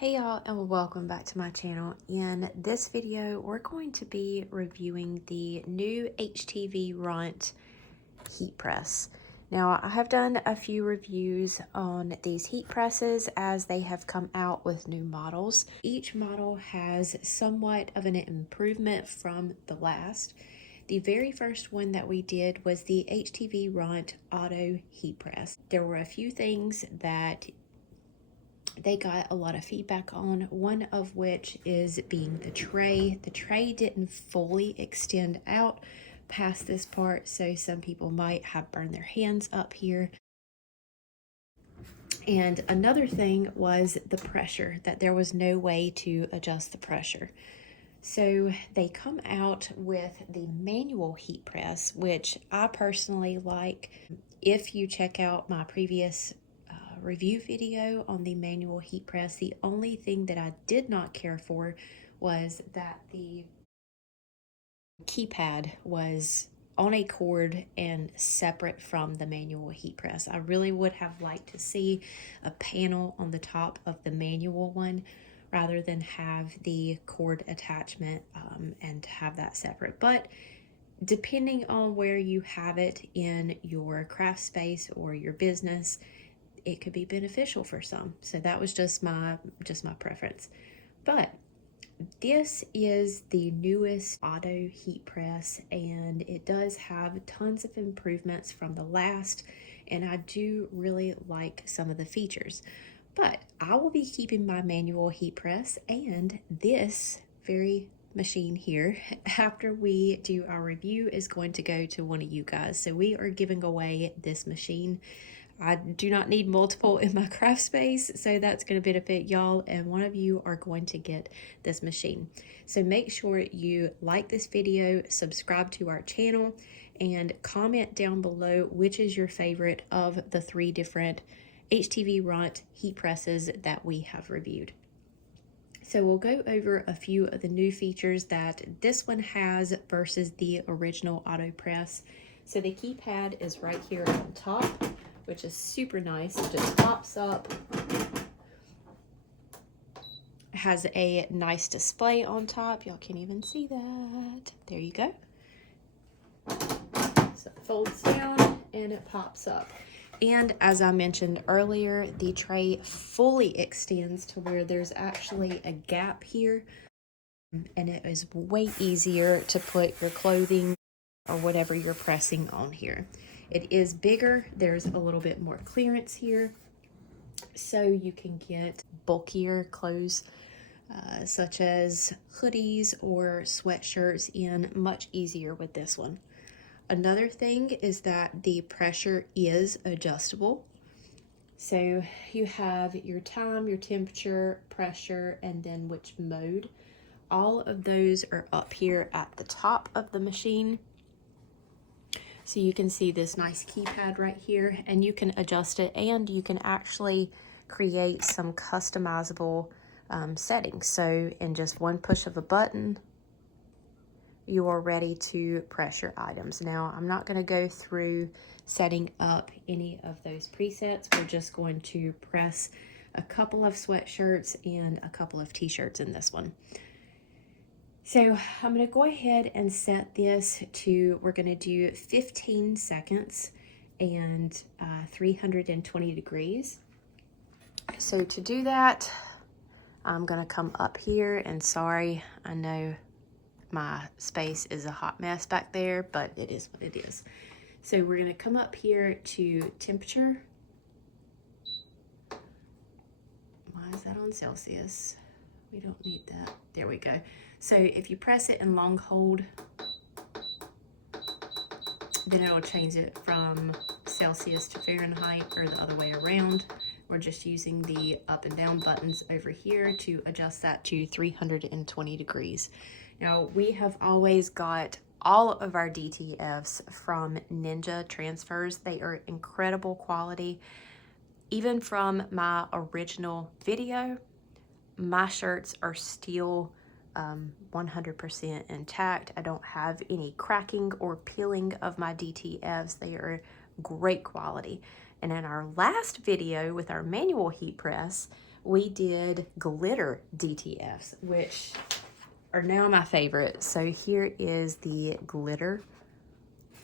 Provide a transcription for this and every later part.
Hey y'all, and welcome back to my channel. In this video we're going to be reviewing the new Htvront heat press. Now I have done a few reviews on these heat presses as they have come out with new models. Each model has somewhat of an improvement from the last. The very first one that we did was the Htvront Auto Heat Press. There were a few things that they got a lot of feedback on, one of which is being the tray. The tray didn't fully extend out past this part, so some people might have burned their hands up here. And another thing was the pressure, that there was no way to adjust the pressure. So they come out with the manual heat press, which I personally like. If you check out my previous review video on the manual heat press, the only thing that I did not care for was that the keypad was on a cord and separate from the manual heat press. I really would have liked to see a panel on the top of the manual one rather than have the cord attachment and have that separate. But depending on where you have it in your craft space or your business, it could be beneficial for some. So that was just my preference. But this is the newest auto heat press, and it does have tons of improvements from the last, and I do really like some of the features. But I will be keeping my manual heat press and this very machine here, after we do our review, is going to go to one of you guys. So we are giving away this machine. I do not need multiple in my craft space, so that's going to benefit y'all, and one of you are going to get this machine. So make sure you like this video, subscribe to our channel, and comment down below which is your favorite of the 3 different Htvront heat presses that we have reviewed. So we'll go over a few of the new features that this one has versus the original auto press. So the keypad is right here on top, which is super nice. It just pops up. It has a nice display on top. Y'all can't even see that. There you go. So it folds down and it pops up. And as I mentioned earlier, the tray fully extends to where there's actually a gap here, and it is way easier to put your clothing or whatever you're pressing on here. It is bigger. There's a little bit more clearance here, so you can get bulkier clothes such as hoodies or sweatshirts in much easier with this one. Another thing is that the pressure is adjustable. So you have your time, your temperature, pressure, and then which mode. All of those are up here at the top of the machine. So you can see this nice keypad right here, and you can adjust it, and you can actually create some customizable settings. So in just one push of a button, you are ready to press your items. Now, I'm not going to go through setting up any of those presets. We're just going to press a couple of sweatshirts and a couple of t-shirts in this one. So I'm going to go ahead and set this to, we're going to do 15 seconds and 320 degrees. So to do that, I'm going to come up here, and sorry, I know my space is a hot mess back there, but it is what it is. So we're going to come up here to temperature. Why is that on Celsius? We don't need that. There we go. So if you press it and long hold, then it'll change it from Celsius to Fahrenheit, or the other way around. We're just using the up and down buttons over here to adjust that to 320 degrees. Now, we have always got all of our DTFs from Ninja transfers. They are incredible quality. Even from my original video, my shirts are still 100% intact. I don't have any cracking or peeling of my DTFs. They are great quality. And in our last video with our manual heat press, we did glitter DTFs, which are now my favorite. So here is the glitter.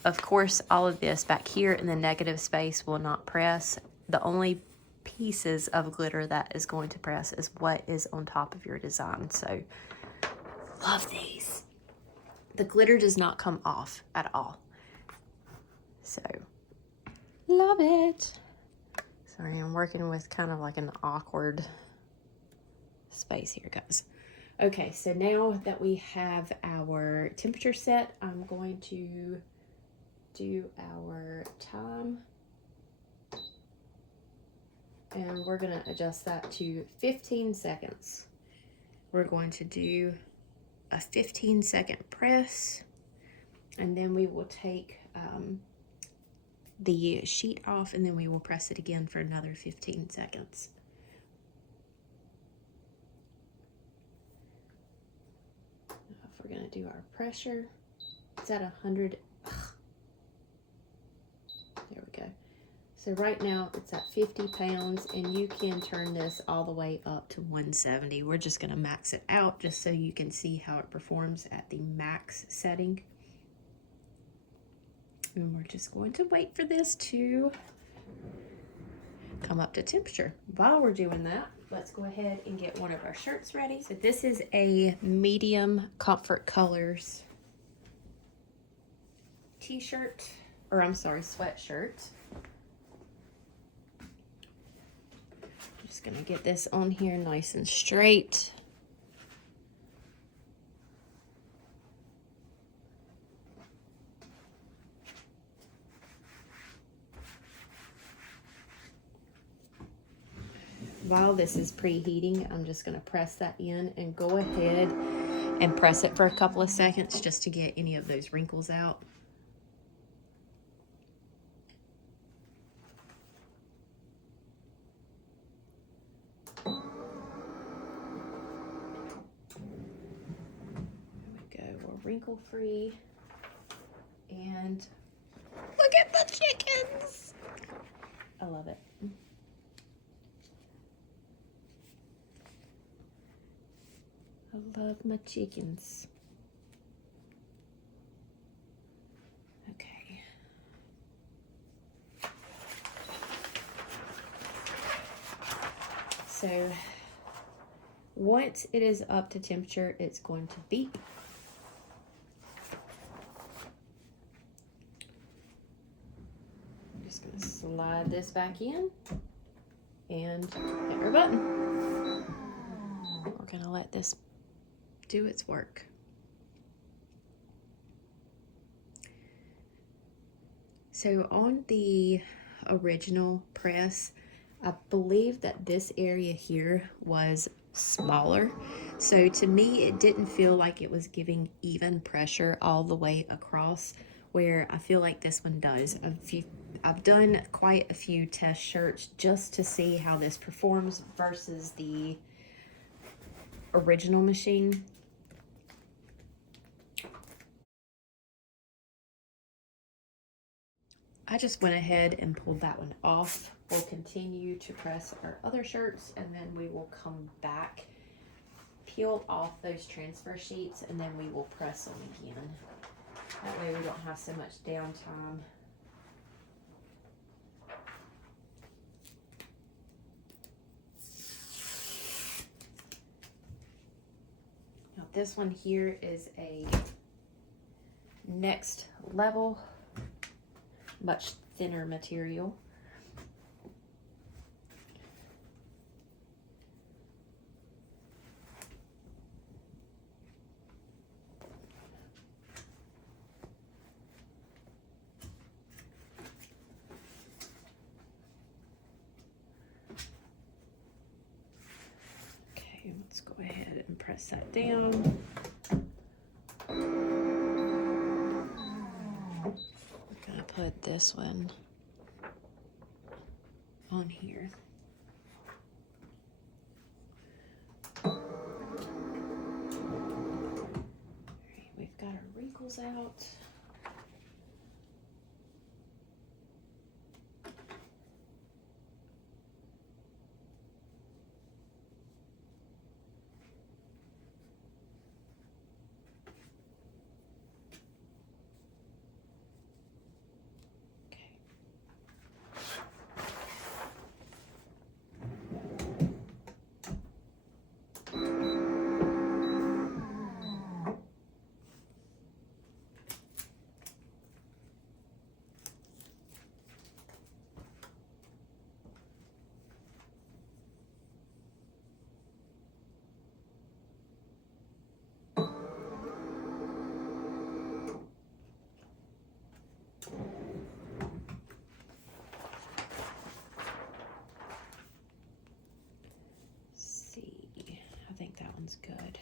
Of course, all of this back here in the negative space will not press. The only pieces of glitter that is going to press is what is on top of your design. So love these. The glitter does not come off at all. So love it. Sorry, I'm working with kind of like an awkward space here, guys. Okay, so now that we have our temperature set, I'm going to do our time. And we're gonna adjust that to 15 seconds. We're going to do a 15-second press, and then we will take the sheet off, and then we will press it again for another 15 seconds. If we're gonna do our pressure, it's at 100. Ugh. There we go. So right now it's at 50 pounds, and you can turn this all the way up to 170. We're just gonna max it out just so you can see how it performs at the max setting. And we're just going to wait for this to come up to temperature. While we're doing that, let's go ahead and get one of our shirts ready. So this is a medium comfort colors t-shirt, or I'm sorry, sweatshirt. Just gonna get this on here nice and straight. While this is preheating, I'm just gonna press that in and go ahead and press it for a couple of seconds just to get any of those wrinkles out. There we go, we're wrinkle free. And look at the chickens. I love it. I love my chickens. Okay. So once it is up to temperature, it's going to beep. I'm just going to slide this back in and hit our button. We're going to let this do its work. So on the original press, I believe that this area here was smaller. So to me, it didn't feel like it was giving even pressure all the way across, where I feel like this one does. I've done quite a few test shirts just to see how this performs versus the original machine. I just went ahead and pulled that one off. We'll continue to press our other shirts, and then we will come back, peel off those transfer sheets, and then we will press them again. That way we don't have so much downtime. Now this one here is a next level, much thinner material. Okay, let's go ahead and press that down. Put this one on here. All right, we've got our wrinkles out. sounds good.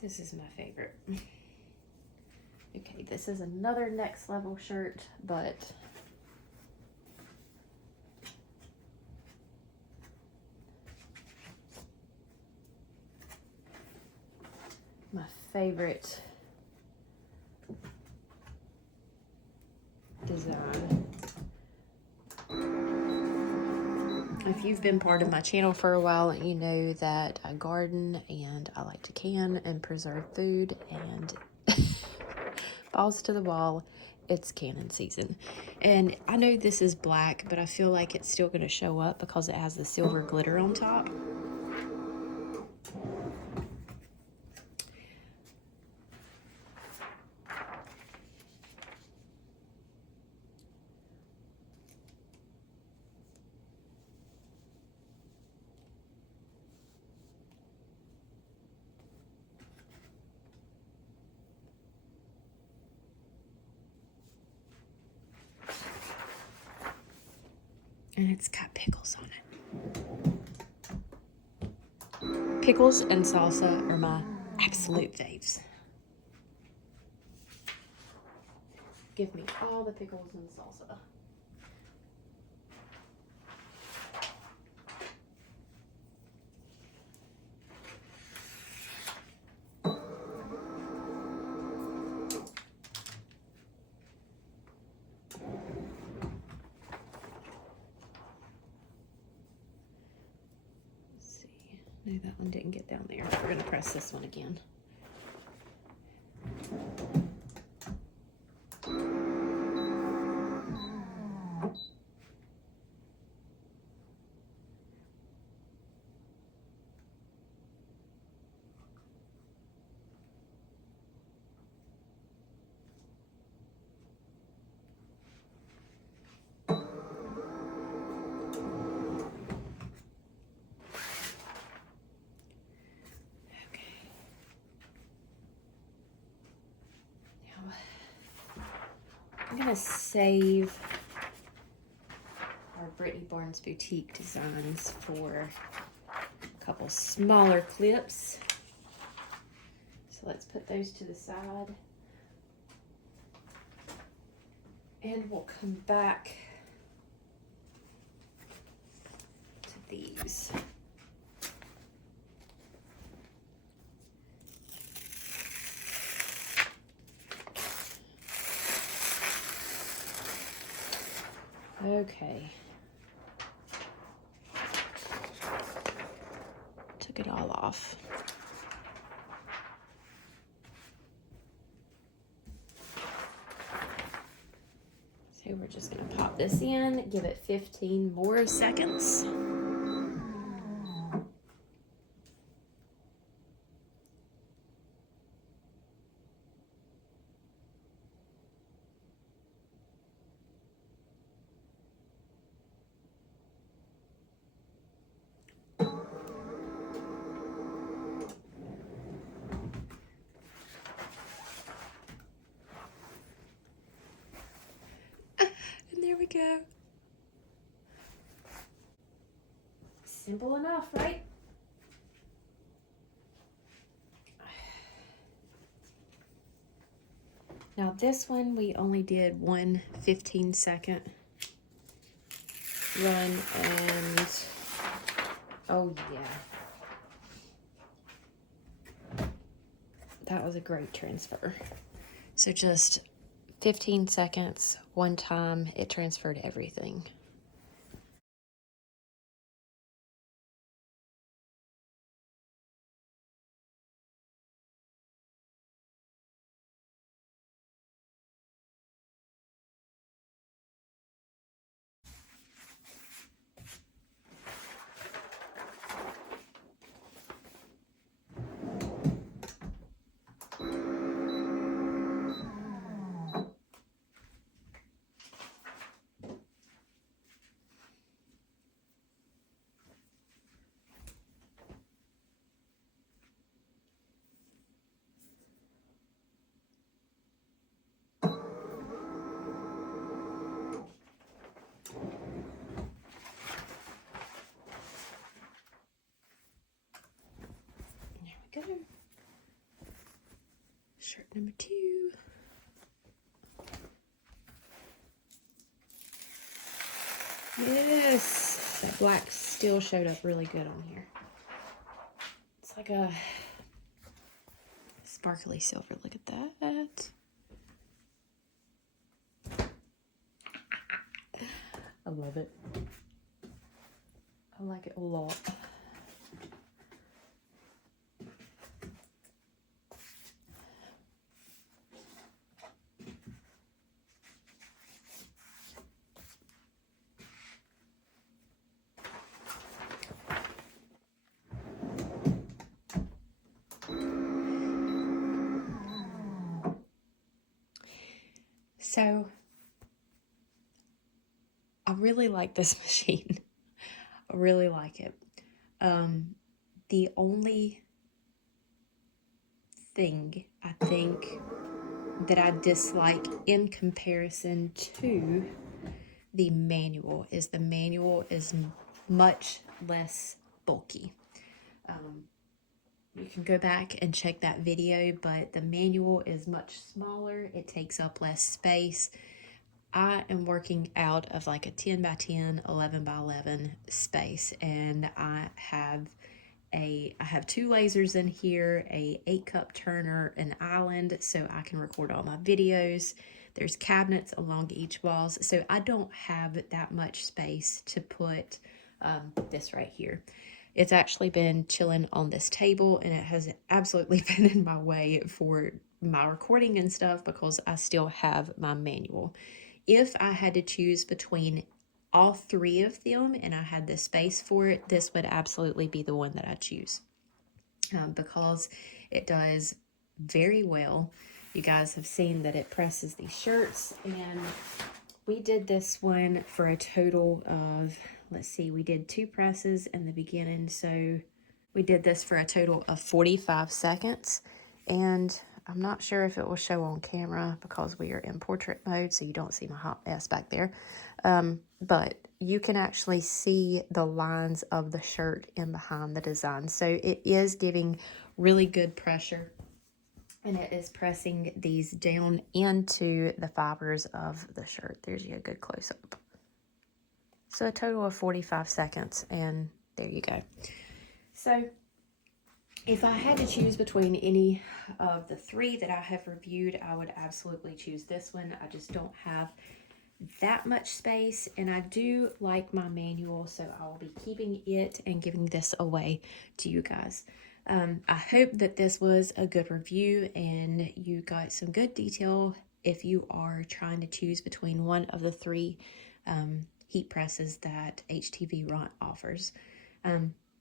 This is my favorite. Okay, this is another next level shirt, but my favorite design. If you've been part of my channel for a while, you know that I garden and I like to can and preserve food, and balls to the wall, it's canning season. And I know this is black, but I feel like it's still going to show up because it has the silver glitter on top. And it's got pickles on it. Pickles and salsa are my absolute faves. Give me all the pickles and salsa. No, that one didn't get down there. We're going to press this one again. I'm going to save our Brittany Barnes Boutique designs for a couple smaller clips. So let's put those to the side. And we'll come back to these. Okay. Took it all off. So we're just going to pop this in, give it 15 more seconds. There we go. Simple enough, right? Now this one, we only did one 15-second run, and oh yeah. That was a great transfer. So just 15 seconds, one time, it transferred everything. we go. Shirt number 2. Yes, that black still showed up really good on here. It's like a sparkly silver. Look at that. I love it. I like it a lot. So, I really like this machine. I really like it. The only thing I think that I dislike in comparison to the manual is the manual is much less bulky. You can go back and check that video, but the manual is much smaller. It takes up less space. I am working out of like a 10 by 10, 11 by 11 space, and I have 2 lasers in here, a 8-cup turner, an island, so I can record all my videos. There's cabinets along each walls, so I don't have that much space to put this right here. It's actually been chilling on this table, and it has absolutely been in my way for my recording and stuff because I still have my manual. If I had to choose between all 3 of them and I had the space for it, this would absolutely be the one that I choose because it does very well. You guys have seen that it presses these shirts, and we did this one for a total of, let's see, we did 2 presses in the beginning, so we did this for a total of 45 seconds, and I'm not sure if it will show on camera because we are in portrait mode, so you don't see my hot mess back there. But you can actually see the lines of the shirt in behind the design. So it is giving really good pressure, and it is pressing these down into the fibers of the shirt. There's a good close-up. So a total of 45 seconds, and there you go. So if I had to choose between any of the 3 that I have reviewed, I would absolutely choose this one. I just don't have that much space, and I do like my manual, so I will be keeping it and giving this away to you guys. I hope that this was a good review and you got some good detail if you are trying to choose between one of the 3 heat presses that Htvront offers.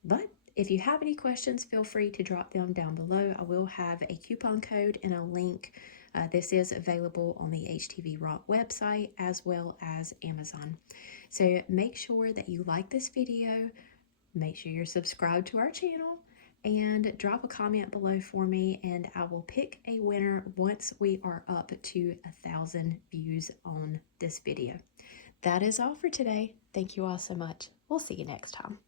But if you have any questions, feel free to drop them down below. I will have a coupon code and a link. This is available on the Htvront website as well as Amazon. So make sure that you like this video, make sure you're subscribed to our channel, and drop a comment below for me, and I will pick a winner once we are up to 1,000 views on this video. That is all for today. Thank you all so much. We'll see you next time.